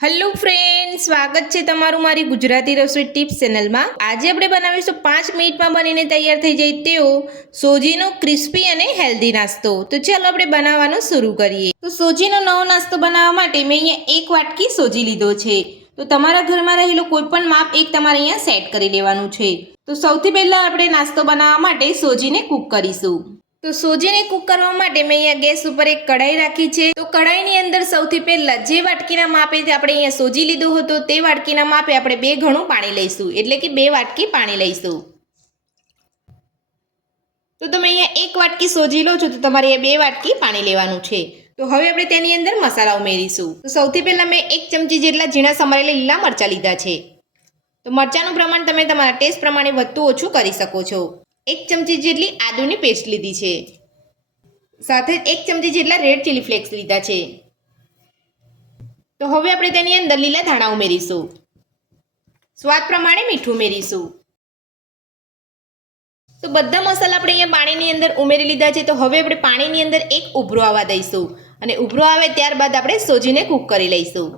Hello friend, સ્વાગત છે તમારું મારી ગુજરાતી રસોઈ ટિપ્સ ચેનલમાં। આજે આપણે બનાવીશું 5 મિનિટમાં બનીને તૈયાર થઈ જાય તેવો સોજીનો ક્રિસ્પી અને હેલ્ધી નાસ્તો। તો ચાલો આપણે બનાવવાનું શરૂ કરીએ। તો સોજીનો નવો નાસ્તો બનાવવા માટે મેં અહીંયા 1 વાટકી સોજી લીધો છે। તો તમારા ઘરમાં રહેલો કોઈ પણ માપ એક તમારે અહીંયા સેટ કરી લેવાનું છે। તો સૌથી પહેલા આપણે નાસ્તો બનાવવા માટે સોજીને કૂક કરીશું। તો સોજીને કૂક કરવા માટે મેં અહીંયા ગેસ ઉપર એક કઢાઈ રાખી છે। તો કઢાઈની અંદર સૌથી પહેલા જે વાટકીના માપે આપણે અહીંયા સોજી લીધો હતો તે વાટકીના માપે આપણે 2 ગણું પાણી લઈશું, એટલે કે 2 વાટકી પાણી લઈશું। તો તમે અહીંયા 1 વાટકી સોજી લો છો તો તમારે 2 વાટકી પાણી લેવાનું છે। તો હવે આપણે તેની અંદર મસાલા ઉમેરીશું। તો સૌથી પહેલા મેં 1 ચમચી જેટલા ઝીણા સમારેલા લીલા મરચાં લીધા છે। તો મરચાંનું પ્રમાણ તમે તમારા ટેસ્ટ પ્રમાણે વધતું ઓછું કરી શકો છો। 1 ચમચી જેટલી આદુની પેસ્ટ લીધી છે, સાથે 1 ચમચી જેટલા રેડ ચીલી ફ્લેક્સ લીધા છે। તો હવે આપણે તેની અંદર લીલા ધાણા ઉમેરીશું, સ્વાદ પ્રમાણે મીઠું ઉમેરીશું। તો બધા મસાલા આપણે અહીંયા પાણીની અંદર ઉમેરી લીધા છે। તો હવે આપણે પાણીની અંદર એક ઉભરો આવવા દઈશું અને ઉભરો આવે ત્યારબાદ આપણે સોજીને કૂક કરી લઈશું।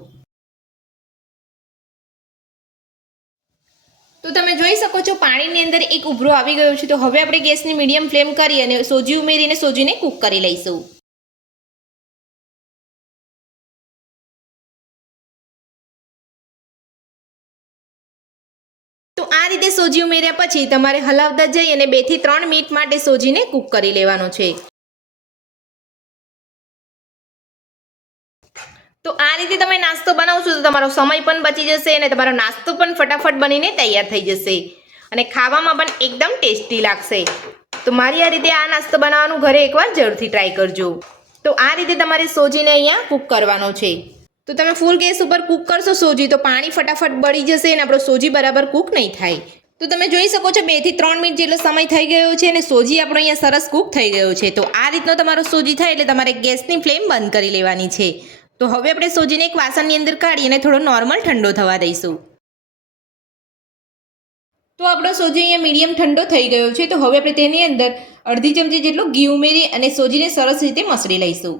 તો તમે જોઈ શકો છો પાણીની અંદર એક ઉભરો આવી ગયો છે। તો હવે આપણે ગેસની મીડિયમ ફ્લેમ કરી અને સોજી ઉમેરીને સોજીને કૂક કરી લઈશું। તો આ રીતે સોજી ઉમેર્યા પછી તમારે હલાવતા જઈ અને 2 થી 3 મિનિટ માટે સોજીને કૂક કરી લેવાનો છે। તો આ રીતે તમે નાસ્તો બનાવશો તો તમારો સમય પણ બચી જશે અને તમારો નાસ્તો પણ ફટાફટ બનીને તૈયાર થઈ જશે અને ખાવામાં પણ એકદમ ટેસ્ટી લાગશે। તો મારી આ રીતે આ નાસ્તો બનાવવાનું ઘરે એકવાર જરૂરથી ટ્રાય કરજો। તો આ રીતે તમારે સોજીને અહીંયા કૂક કરવાનો છે। તો તમે ફૂલ ગેસ ઉપર કૂક કરશો સોજી તો પાણી ફટાફટ બળી જશે અને આપણો સોજી બરાબર કૂક નહીં થાય। તો તમે જોઈ શકો છો 2 થી 3 મિનિટ જેટલો સમય થઈ ગયો છે અને સોજી આપણો અહીંયા સરસ કૂક થઈ ગયો છે। તો આ રીતનો તમારો સોજી થાય એટલે તમારે ગેસની ફ્લેમ બંધ કરી લેવાની છે। તો હવે આપણે સોજીને એક વાસણની અંદર કાઢી અને થોડો નોર્મલ ઠંડો થવા દઈશું। તો આપણો સોજી અહીંયા મીડિયમ ઠંડો થઈ ગયો છે। તો હવે આપણે તેની અંદર અડધી ચમચી જેટલું ઘી ઉમેરી અને સોજીને સરસ રીતે મસળી લઈશું।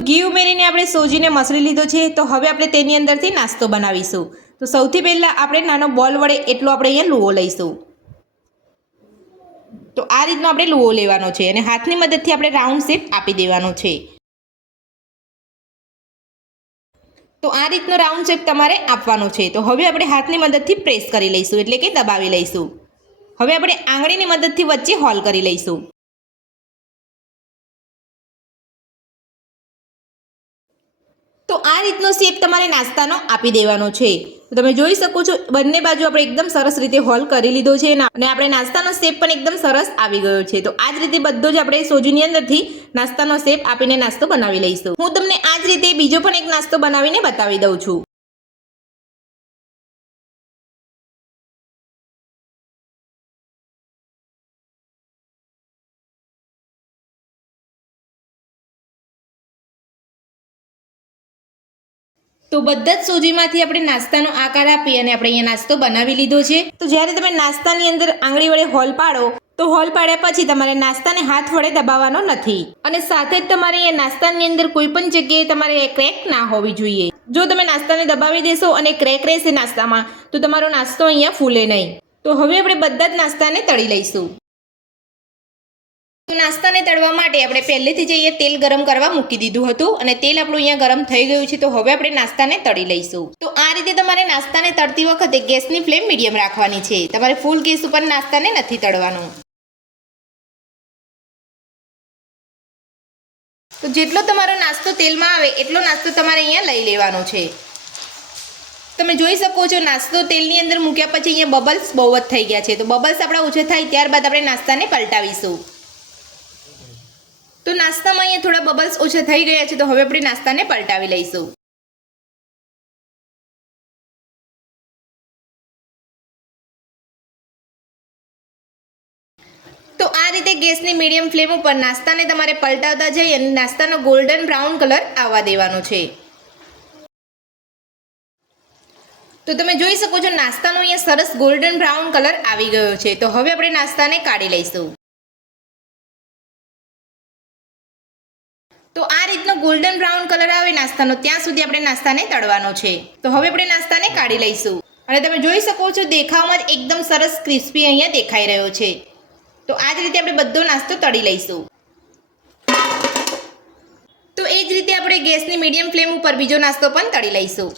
ઘી ઉમેરીને આપણે સોજીને મસળી લીધો છે। તો હવે આપણે તેની અંદરથી નાસ્તો બનાવીશું। તો સૌથી પહેલાં આપણે નાનો બોલ વડે એટલો આપણે અહીંયા લુવો લઈશું। તો આ રીતનો આપણે લુવો લેવાનો છે અને હાથની મદદથી આપણે રાઉન્ડ શેપ આપી દેવાનો છે। તો આ રીતનો રાઉન્ડ શેપ તમારે આપવાનો છે। તો હવે આપણે હાથની મદદથી પ્રેસ કરી લઈશું, એટલે કે દબાવી લઈશું। હવે આપણે આંગળીની મદદથી વચ્ચે હોલ કરી લઈશું। તો આ રીતનો શેપ તમારે નાસ્તાનો આપી દેવાનો છે। તો તમે જોઈ શકો છો બંને બાજુ આપણે એકદમ સરસ રીતે હોલ કરી લીધો છે અને આપણે નાસ્તાનો શેપ પણ એકદમ સરસ આવી ગયો છે। તો આ જ રીતે બધો જ આપણે સોજીની અંદરથી નાસ્તાનો શેપ આપીને નાસ્તો બનાવી લઈશું। હું તમને આ જ રીતે બીજો પણ એક નાસ્તો બનાવીને બતાવી દઉં છું। તો બધા જ સોજીમાંથી આપણે નાસ્તાનો આકાર આપી અને આપણે અહીંયા નાસ્તો બનાવી લીધો છે। તો જ્યારે તમે નાસ્તાની અંદર આંગળી વડે હોલ પાડો તો હોલ પાડ્યા પછી તમારે નાસ્તાને હાથ વડે દબાવવાનો નથી અને સાથે જ તમારે અહીંયા નાસ્તાની અંદર કોઈ પણ જગ્યાએ તમારે ક્રેક ના હોવી જોઈએ। જો તમે નાસ્તાને દબાવી દેશો અને ક્રેક રહેશે નાસ્તામાં તો તમારો નાસ્તો અહીંયા ફૂલે નહીં। તો હવે આપણે બધા જ નાસ્તાને તળી લઈશું। તો નાસ્તાને તળવા માટે આપણે પહેલેથી જ અહીંયા તેલ ગરમ કરવા મૂકી દીધું હતું અને તેલ આપણું અહીંયા ગરમ થઈ ગયું છે। તો હવે આપણે નાસ્તાને તળી લઈશું। તો આ રીતે તમારે નાસ્તાને તળતી વખતે ગેસની ફ્લેમ મીડિયમ રાખવાની છે, તમારે ફૂલ ગેસ ઉપર નાસ્તાને નથી તળવાનો। તો જેટલો તમારો નાસ્તો તેલમાં આવે એટલો નાસ્તો તમારે અહીંયા લઈ લેવાનો છે। તમે જોઈ શકો છો નાસ્તો તેલની અંદર મૂક્યા પછી અહીંયા બબલ્સ બહુ જ થઈ ગયા છે। તો બબલ્સ આપણા ઓછા થાય ત્યારબાદ આપણે નાસ્તાને પલટાવીશું। તો નાસ્તામાં અહીંયા થોડા બબલ્સ ઓછા થઈ ગયા છે। તો હવે આપણે નાસ્તાને પલટાવી લઈશું। તો આ રીતે ગેસની મીડિયમ ફ્લેમ ઉપર નાસ્તાને તમારે પલટાવતા જઈ અને નાસ્તાનો ગોલ્ડન બ્રાઉન કલર આવવા દેવાનો છે। તો તમે જોઈ શકો છો નાસ્તાનો અહીંયા સરસ ગોલ્ડન બ્રાઉન કલર આવી ગયો છે. તો હવે આપણે નાસ્તાને કાઢી લઈશું. તો આ રીતનો ગોલ્ડન બ્રાઉન કલર આવે નાસ્તાનો ત્યાં સુધી આપણે નાસ્તાને તળવાનો છે. તો હવે આપણે નાસ્તાને કાઢી લઈશું. અને તમે જોઈ શકો છો દેખાવમાં જ એકદમ સરસ ક્રિસ્પી અહીંયા દેખાઈ રહ્યો છે. તો આ જ રીતે આપણે બધો નાસ્તો તળી લઈશું. તો એ જ રીતે આપણે ગેસની મીડિયમ ફ્લેમ ઉપર બીજો નાસ્તો પણ તળી લઈશું.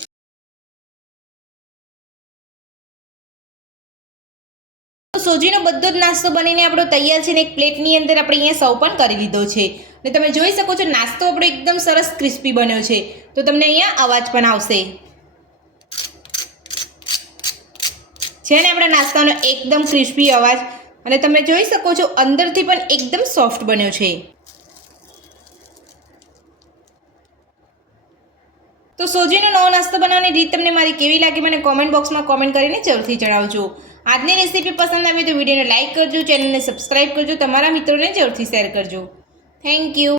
તો સોજીનો બધો જ નાસ્તો બનીને આપણો તૈયાર છે ને એક પ્લેટની અંદર આપણે અહીંયા સર્વ પણ કરી લીધો છે. અને તમે જોઈ શકો છો નાસ્તો આપણો એકદમ સરસ ક્રિસ્પી બન્યો છે. તો તમને અહીંયા અવાજ પણ આવશે. છે ને આપણા નાસ્તાનો એકદમ ક્રિસ્પી અવાજ. અને તમે જોઈ શકો છો અંદરથી પણ એકદમ સોફ્ટ બન્યો છે. તો સોજીનો નવો નાસ્તો બનાવવાની રીત તમને મારી કેવી લાગી મને કોમેન્ટ બોક્સમાં કોમેન્ટ કરીને જરૂરથી જણાવજો. આજની રેસીપી પસંદ આવી તો વિડીયોને લાઇક કરજો, ચેનલને સબસ્ક્રાઇબ કરજો, તમારા મિત્રોને જરૂરથી શેર કરજો. Thank you.